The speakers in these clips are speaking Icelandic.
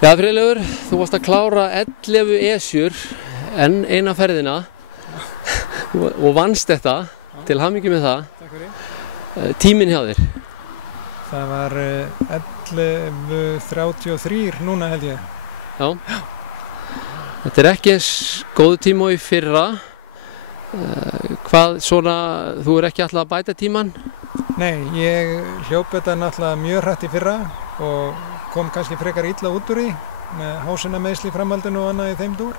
Já, Friðleifur, þú varst að klára 11 esjur enn eina ferðina og vannst þetta. Til hamingju með það. Takk fyrir. Tíminn hjá þér? Það var 11:33 núna held ég. Já. Þetta er ekki eins góðu tíma og í fyrra. Hvað svona, þú er ekki alltaf að bæta tímann? Nei, ég hljóp þetta náttúrulega mjög hratt í fyrra og kom kannski frekar illa út úr því með hásina-meiðsli í framhaldinu og annað í þeim dúr.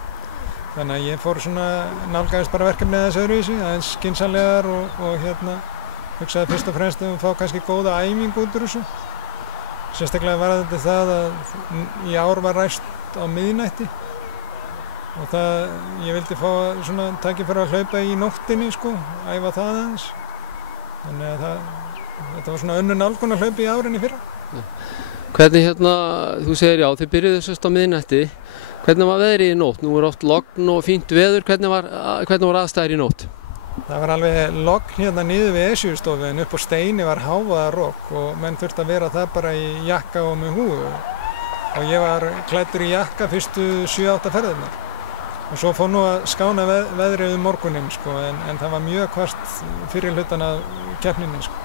Þannig að ég fór svona nálgaðist bara verkefnið aðeins öðruvísi, aðeins skynsamlegar og hugsaði fyrst og fremst um að fá kannski góða æfingu út úr þessu. Sérstaklega var þetta það að í ár var ræst á miðnætti og ég vildi fá svona tækifæri að hlaupa í nóttinni sko, æfa það aðeins. Þannig að þetta var svona önnur nálgun að hlaupa í ár en í fyrra. Ja. Hvernig þú segir já, þið byrjuðu sérst á miðnætti. Hvernig var veðrið í nótt? Nú er oft logn og fínt veður. Hvernig var aðstæður í nótt? Það var alveg logn hérna niður við Esjustofu en upp á steini var hávaðarok og menn þurfti að vera það bara í jakka og með húfu. Og ég var klæddur í jakka fyrstu 7-8 ferðirnar. Og svo fór nú að skána veðrið morguninn sko, en það var mjög hvasst fyrir hlutan af keppninni sko.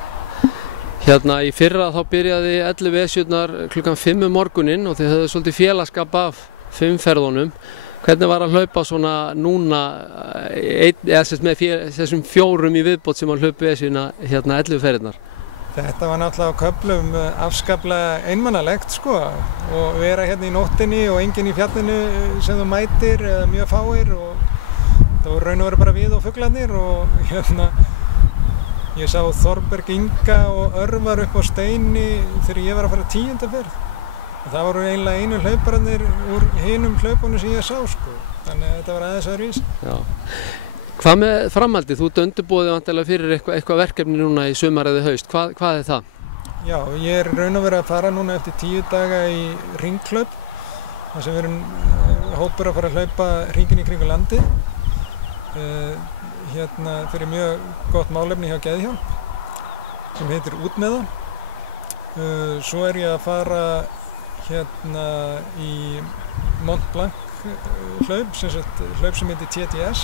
Hérna í fyrra þá byrjaði 11 esjurnar klukkan 5 morguninn og þið höfðu svolítið félagskap af 5 ferðunum. Hvernig var að hlaupa svona núna með þessum 4 í viðbót sem að hlaupa esjuna hérna 11 ferðirnar? Þetta var náttúrulega á köflum afskaplega einmannalegt sko og vera hérna í nóttinni og enginn í fjallinu sem þú mætir eða mjög fáir og það voru raun og veru bara við og fuglarnir og hérna ég sá Þorberg Inga og Örvar upp á steini þegar ég var að fara 10. ferð. Og það voru eiginlega einu hlaupararnir úr hinum hlaupunum sem ég sá sko. Þannig að þetta var aðeins öðruvísi. Já. Hvað með framhaldið? Þú ert undirbúið vantilega fyrir eitthvað verkefni núna í sumar eða haust. Hvað er það? Já, ég er raun og verið að fara núna eftir 10 daga í hringhlaup. þar sem við erum hópur að fara að hlaupa hringinn í kringu landi. Hérna fyrir mjög gott málefni hjá Geðhjálp sem heitir Út með það. Svo er ég að fara hérna í Mont Blanc hlaup sem heitir TTS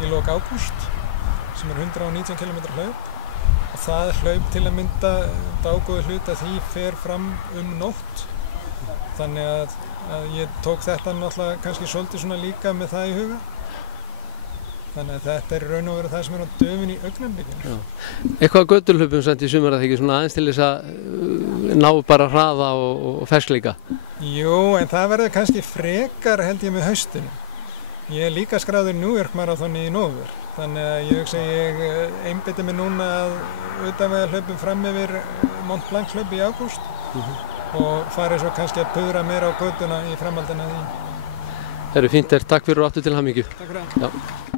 í lok ágúst sem er 119 km hlaup og það hlaup til að mynda dágóði hluta því fer fram nótt þannig að ég tók þetta náttúrulega kannski svolítið svona líka með það í huga. Þannig að þetta er raun og veru það sem er á döfin í augnablikinu. Eitthvað göturhlaupum samt í sumar að þykir svona aðeins til þess að ná bara hraða og ferskleika? Jú, en það verður kannski frekar held ég með haustinu. Ég er líka skráður New York marathoni í nóvember. Þannig að ég hugsa ég einbeiti mig núna að utanvega hlaupum fram yfir Mont Blanc hlaup í ágúst og farið svo kannski að pudra meira á götuna í framhaldinu af því. Það eru fínt, takk fyrir og aftur til hamingju. Takk fyrir það. Já.